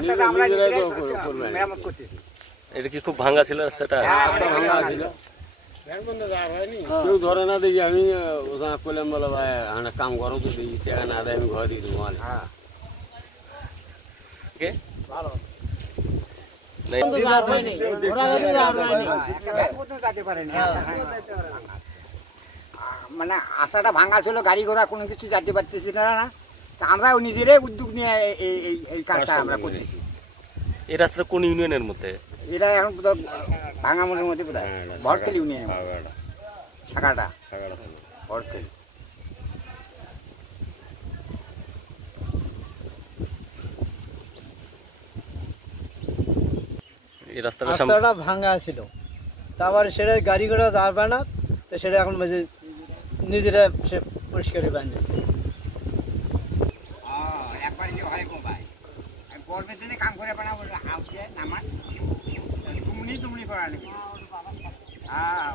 রাস্তাটা আমরা মেরামত করতেছি। এটা কি খুব ভাঙা ছিল রাস্তাটা? ভাঙা ছিল, কেউ ধরে না দেখি আমি ওখানে করলাম বলো ভাই আমরা কাম করো তো দেখি টাকা না দেয় আমি ঘর দিয়ে দেবো মানে ভালো নাই, মানে আশাটা ভাঙা ছিল, গাড়ি ঘোড়া কোনো কিছু যেতে পারতেছি না। তা আমরাও নিজেরাই উদ্যোগ নিয়ে এই কাজটা আমরা করতেছি। এই রাস্তাটা কোন ইউনিয়নের মধ্যে? এটা এখন বোধহয় ভাঙামোড়ের মধ্যে বোধ হয় ভরতলি ইউনিয়ন শাখাটা ভরতলি। এই রাস্তাটা রাস্তাটা ভাঙা ছিল, তারপরে সেটা গাড়ি ঘোড়া যাবে না, তো সেটা এখন নিজেরা সে পরিষ্কার বাঁধে। একবার যে হয় গো ভাই, গরমের দিনে কাম করে বানা হাউসে নামান তুমনি করা নেই। হ্যাঁ